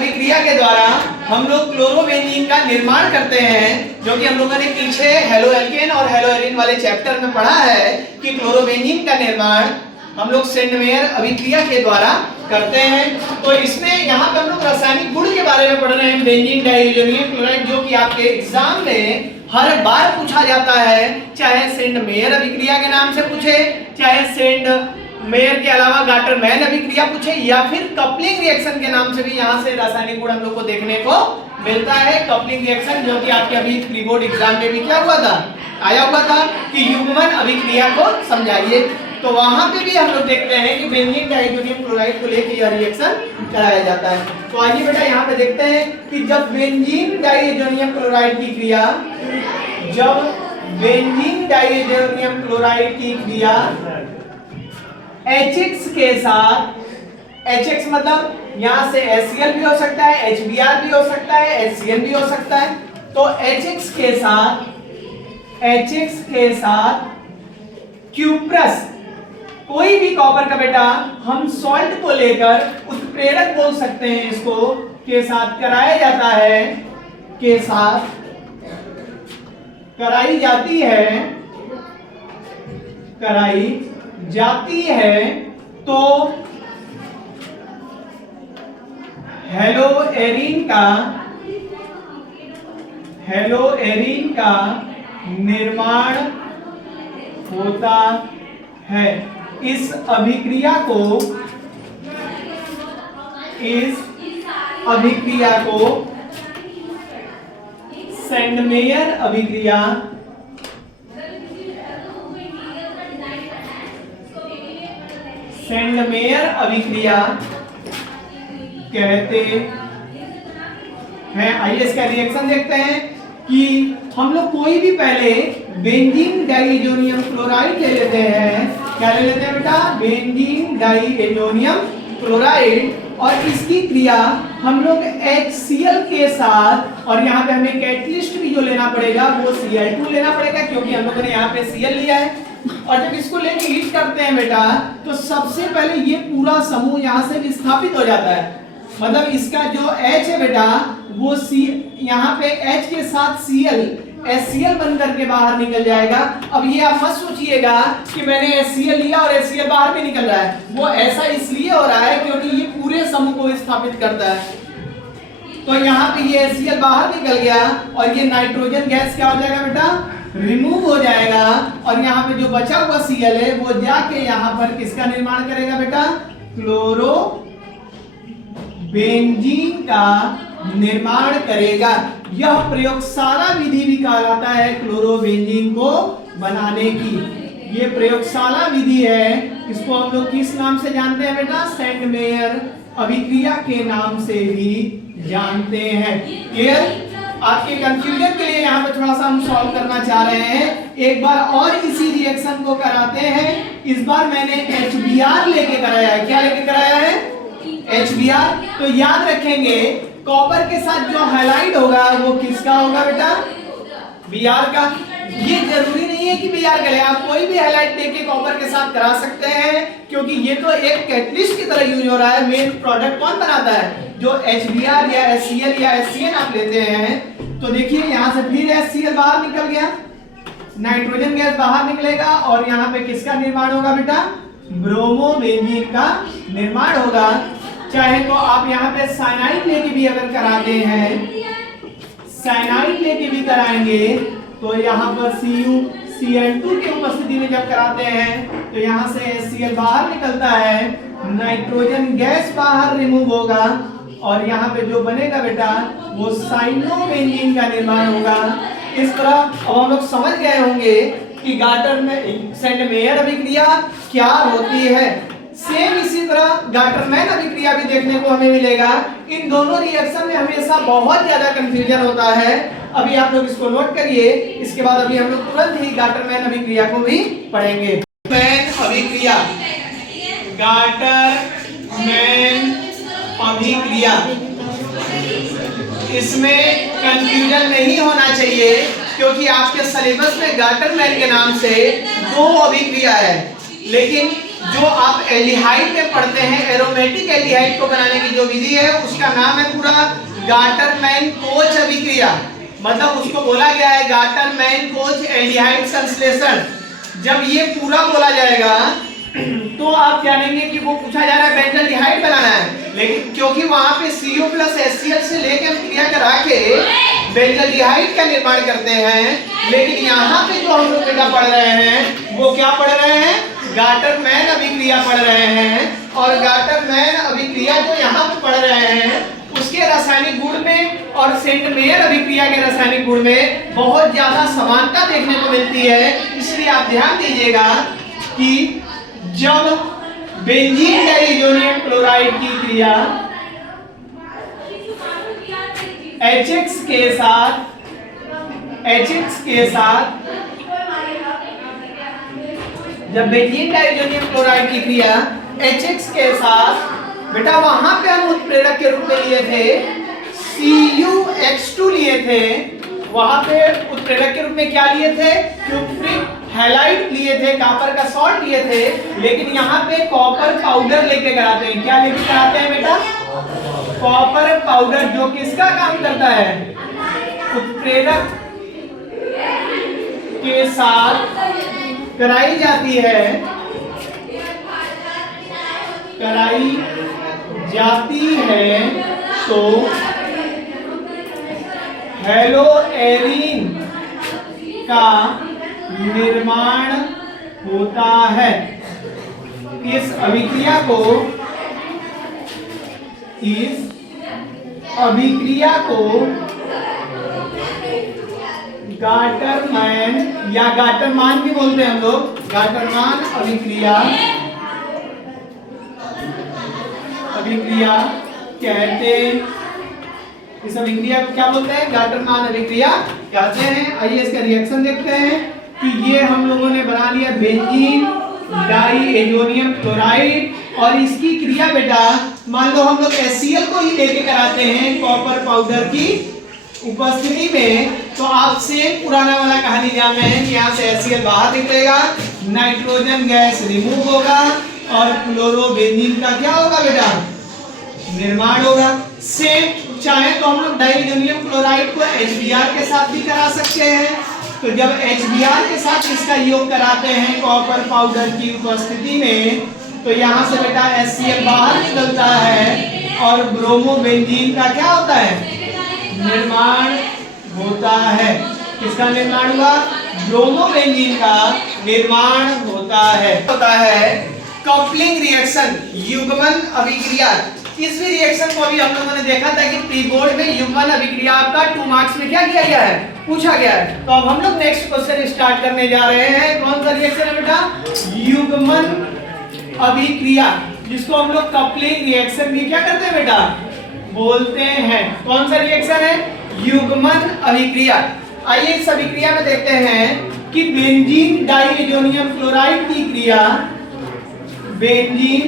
अभिक्रिया के द्वारा हम लोग क्लोरोबेंजीन का निर्माण करते हैं, जो कि हम लोगों ने पीछे हेलोएल्केन और हेलोएरिन वाले चैप्टर में पढ़ा है कि क्लोरोबेंजीन का निर्माण हम लोग सेंडमेयर अभिक्रिया के द्वारा करते हैं। तो इसमें यहाँ पे हम लोग रासायनिक गुण के बारे में पढ़ रहे हैं, बेंजीन डाइइसोनियम क्लोराइड, जो कि आपके एग्जाम में हर बार पूछा जाता है, चाहे सेंडमेयर अभिक्रिया के नाम से पूछे, चाहे सेंडमेयर के अलावा गाटरमैन अभिक्रिया पूछे, या फिर कपलिंग रिएक्शन के नाम से भी यहाँ से रासायनिक गुण हम लोग को देखने को मिलता है। कपलिंग रिएक्शन जो कि आपके अभी प्री बोर्ड एग्जाम में भी क्या हुआ था, आया हुआ था कि युग्मन अभिक्रिया को समझाइए। तो वहां पे भी हम लोग देखते हैं कि बेंजीन डाइइसोनियम क्लोराइड को लेकर यह रिएक्शन कराया जाता है। तो आइए बेटा यहाँ पे देखते हैं कि जब बेंजीन डाइइसोनियम क्लोराइड की क्रिया, जब बेंजीन डाइइसोनियम क्लोराइड की क्रिया HX के साथ, HX मतलब यहाँ से HCl भी हो सकता है, HBr भी हो सकता है, HCl भी हो सकता है। तो HX के साथ क्यूप्रस, कोई भी कॉपर का बेटा हम सॉल्ट को लेकर उत्प्रेरक बोल सकते हैं इसको, के साथ कराया जाता है, के साथ कराई जाती है तो हेलोएरिन का निर्माण होता है। इस अभिक्रिया को सेंडमेयर अभिक्रिया कहते हैं। आइए इसका रिएक्शन देखते हैं कि हम लोग कोई भी पहले बेंजीन डाइइसोनियम क्लोराइड ले लेते हैं। क्या ले लेते हैं बेटा? बेंजीन डाइइसोनियम क्लोराइड, और इसकी क्रिया हम लोग HCl के साथ, और यहाँ पे हमें कैटलिस्ट भी जो लेना पड़ेगा वो Cl2 लेना पड़ेगा, क्योंकि हम लोगों ने यहाँ पे Cl लिया है। और जब इसको लेके हीट करते हैं बेटा, तो सबसे पहले ये पूरा समूह यहाँ से विस्थापित हो जाता है। मतलब इसका जो H है बेटा वो यहाँ पे H के साथ Cl, HCl बन करके बाहर निकल जाएगा। अब ये आप मत सोचिएगा कि मैंने HCl लिया और HCl बाहर भी निकल रहा है, वो ऐसा इसलिए हो रहा है क्योंकि ये पूरे समूह को विस्थापित करता है। तो यहाँ पे ये HCl बाहर निकल गया और ये नाइट्रोजन गैस क्या हो जाएगा बेटा? रिमूव हो जाएगा, और यहाँ पे जो बचा हुआ Cl है वो जाके यहाँ पर किसका निर्माण करेगा बेटा? क्लोरो बेंजीन का निर्माण करेगा। यह प्रयोगशाला विधि भी कहलाता है क्लोरोबेंजीन को बनाने की। ये प्रयोगशाला विधि है, इसको हम लोग किस नाम से जानते हैं बेटा? सेंडमेयर अभिक्रिया के नाम से भी जानते हैं। क्लियर? आपके कंफ्यूजन के लिए यहाँ पे थोड़ा सा हम सॉल्व करना चाह रहे हैं। एक बार और इसी रिएक्शन को कराते हैं। इस बार मैंने HBr लेके कराया है। क्या लेके कराया है? HBr। तो याद रखेंगे कॉपर के साथ जो हैलाइड होगा वो किसका होगा बेटा? Br का। ये जरूरी नहीं है कि Br का ले, आप कोई भी हैलाइड लेके कॉपर के साथ करा सकते हैं, क्योंकि ये तो एक कैटलिस्ट की तरह यूज हो रहा है। मेन प्रोडक्ट कौन बनाता है? जो HBr या HCl या HCN आप लेते हैं। तो देखिए यहाँ से फिर HCl बाहर निकल गया, नाइट्रोजन गैस बाहर निकलेगा, और यहाँ पे किसका निर्माण होगा बेटा? ब्रोमोबेंजीन का निर्माण होगा। चाहे तो आप यहाँ पे साइनाइड लेके भी अगर कराते हैं, साइनाइड लेके भी कराएंगे, तो यहाँ पर CuCl2 की उपस्थिति में जब कराते हैं तो यहाँ से HCl बाहर निकलता है, नाइट्रोजन गैस बाहर रिमूव होगा, और यहाँ पे जो बनेगा बेटा वो साइनोबेंजीन का निर्माण होगा। इस तरह अब हम लोग समझ गए होंगे कि गाटर में सेंडमेयर अभिक्रिया क्या होती है। सेम इसी तरह गाटरमैन अभिक्रिया भी देखने को हमें मिलेगा। इन दोनों रिएक्शन में हमेशा बहुत ज्यादा कंफ्यूजन होता है। अभी आप लोग इसको नोट करिए, इसके बाद अभी हम लोग तुरंत ही गाटरमैन अभिक्रिया को भी पढ़ेंगे। अभिक्रिया, गाटरमैन अभिक्रिया, इसमें कंफ्यूजन नहीं होना चाहिए, क्योंकि आपके सिलेबस में गाटरमैन के नाम से 2 अभिक्रिया है, लेकिन जो आप एल्डिहाइड में पढ़ते हैं, एरोमेटिक एल्डिहाइड को बनाने की जो विधि है उसका नाम है पूरा गाटरमैन-कोच अभिक्रिया। मतलब उसको बोला गया है गाटरमैन-कोच एल्डिहाइड संश्लेषण। जब ये पूरा बोला जाएगा तो आप जानेंगे कि वो पूछा जा रहा है बेंजल्डिहाइड बनाना है, लेकिन क्योंकि वहां पे CO प्लस HCl से लेकर क्रिया करा के बेंजल्डिहाइड का निर्माण करते हैं, लेकिन यहाँ पे जो हम लोग बेटा पढ़ रहे हैं वो क्या पढ़ रहे हैं, गाटरमैन अभिक्रिया पढ़ रहे हैं। और गाटरमैन अभिक्रिया जो यहाँ पे पढ़ रहे हैं उसके रासायनिक गुण में और सेंट मेयर अभिक्रिया के रासायनिक गुण में बहुत ज्यादा समानता देखने को मिलती है। इसलिए आप ध्यान दीजिएगा कि जब बेंजीन डाइज़ोनियम क्लोराइड की क्रिया HX के साथ जब बेंजीन डाइज़ोनियम क्लोराइड की क्रिया HX के साथ बेटा वहां पे हम उत्प्रेरक के रूप में लिए थे CuX2 लिए थे। वहां पे उत्प्रेरक के रूप में क्या लिए थे, क्यूप्रिक हैलाइड लिए थे, कॉपर का सॉल्ट लिए थे। लेकिन यहाँ पे कॉपर पाउडर लेके कराते हैं। क्या लेके कराते हैं बेटा, कॉपर पाउडर, जो किसका काम करता है, उत्प्रेरक के साथ कराई जाती है तो हेलोएरीन का निर्माण होता है। इस अभिक्रिया को गाटरमैन या गाटरमान भी बोलते हैं हम लोग, गाटरमान अभिक्रिया कहते हैं। इस अभिक्रिया को क्या बोलते हैं, गाटरमान अभिक्रिया कहते हैं। आइए इसका रिएक्शन देखते हैं कि ये हम लोगों ने बना लिया बेंजीन डाइएजोनियम क्लोराइड, और इसकी क्रिया बेटा मान लो हम लोग HCl को ही लेके कराते हैं कॉपर पाउडर की उपस्थिति में, तो आप सेम पुराना वाला कहानी जान रहे हैं कि यहाँ से HCl बाहर निकलेगा, नाइट्रोजन गैस रिमूव होगा और क्लोरोबेंजीन का क्या होगा बेटा, निर्माण होगा। सेम चाहे तो हम लोग डाइएजोनियम क्लोराइड को HBr के साथ भी करा सकते हैं। तो जब HBr के साथ इसका योग कराते हैं कॉपर पाउडर की उपस्थिति में, तो यहाँ से बेटा HCl बाहर निकलता है और ब्रोमोबेंजीन का क्या होता है, निर्माण होता है। किसका निर्माण हुआ, ब्रोमोबेंजीन का निर्माण होता है। कपलिंग रिएक्शन, युग्मन अभिक्रिया। इस रिएक्शन को भी हम लोगों ने देखा था कि प्री बोर्ड में युग्मन अभिक्रिया आपका 2 मार्क्स में क्या किया गया है, पूछा गया है। तो अब हम लोग नेक्स्ट क्वेश्चन स्टार्ट करने जा रहे हैं। कौन सा रिएक्शन है बेटा, युग्मन अभिक्रिया, जिसको हम लोग कपलिंग रिएक्शन भी क्या करते हैं बेटा, बोलते हैं। कौन सा रिएक्शन है, युग्मन अभिक्रिया। आइए इस अभिक्रिया में देखते हैं कि बेंजीन डाइएजोनियम क्लोराइड की क्रिया, बेंजीन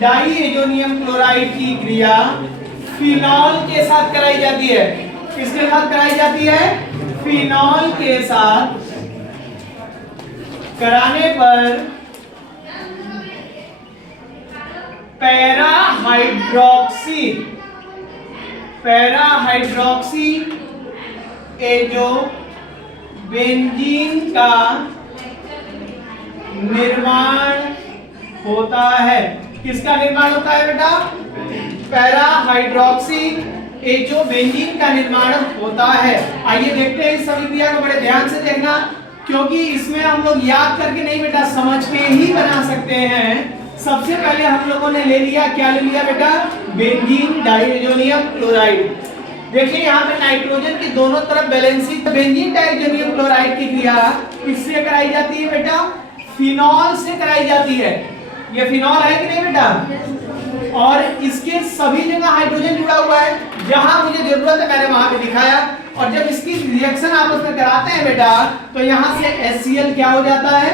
डाइएजोनियम क्लोराइड की क्रिया फिनॉल के साथ कराई जाती है। किसके साथ कराई जाती है, फिनॉल के साथ कराने पर पैराहाइड्रोक्सी एजोबेंजीन का निर्माण होता है। किसका निर्माण होता है बेटा, पैराहाइड्रोक्सी एजोबेंजीन का निर्माण होता है। आइए देखते हैं इस अभिक्रिया को, बड़े ध्यान से देखना, क्योंकि इसमें हम लोग याद करके नहीं बेटा समझ के ही बना सकते हैं। सबसे पहले हम लोगों ने ले लिया, क्या ले लिया बेटा, बेंजीन डाइएजोनियम क्लोराइड। देखिए यहाँ पे नाइट्रोजन की दोनों तरफ बैलेंसिंग। बेंजीन डाइएजोनियम क्लोराइड की क्रिया किससे कराई जाती है बेटा, फिनॉल से कराई जाती है। ये फिनॉल है कि नहीं बेटा, और इसके सभी जगह हाइड्रोजन जुड़ा हुआ है। जहां मुझे जरूरत है मैंने वहां पे दिखाया। और जब इसकी रिएक्शन आपस में कराते हैं बेटा, तो यहाँ से HCl क्या हो जाता है,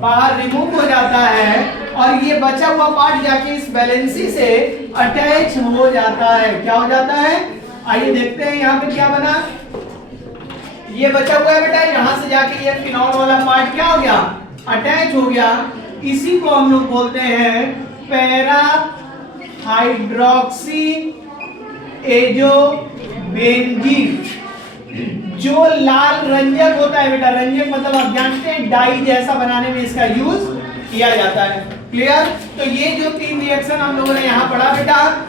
बाहर रिमूव हो जाता है, और ये बचा हुआ पार्ट जाके इस बैलेंसी से अटैच हो जाता है। क्या हो जाता है, आइए देखते हैं यहाँ पे क्या बना। ये बचा हुआ है बेटा, यहाँ से जाके ये फिनॉल वाला पार्ट क्या हो गया, अटैच हो गया। इसी को हम लोग बोलते हैं पैरा हाइड्रोक्सी एजोबेंजीन। जो लाल रंजक होता है बेटा, रंजक मतलब आप जानते हैं डाई जैसा बनाने में इसका यूज किया जाता है। क्लियर? तो ये जो 3 रिएक्शन हम लोगों ने यहां पढ़ा बेटा,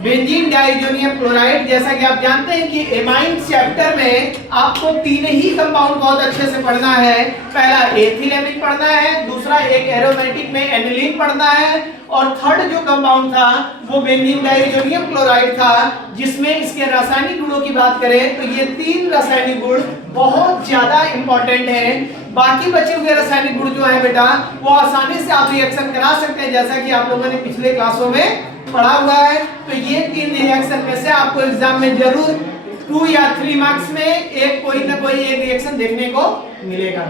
बेंजीन डाइजोनियम क्लोराइड, जैसा कि आप जानते हैं कि एमाइन चैप्टर में आपको 3 ही कंपाउंड बहुत अच्छे से पढ़ना है। पहला एथिलेमिन पढ़ना है, दूसरा एक एरोमेटिक में एनिलीन पढ़ना है, और थर्ड जो कंपाउंड था वो बेंजीन डाइजोनियम क्लोराइड था, जिसमें इसके रासायनिक गुणों की बात करें तो ये 3 रासायनिक गुण बहुत ज्यादा इंपॉर्टेंट है। बाकी बचे हुए रासायनिक गुण जो है बेटा वो आसानी से आप रिएक्शन करा सकते हैं, जैसा कि आप लोगों ने पिछले क्लासों में पढ़ा हुआ है। तो ये 3 रिएक्शन में से आपको एग्जाम में जरूर 2 या 3 मार्क्स में एक कोई ना कोई एक रिएक्शन देखने को मिलेगा।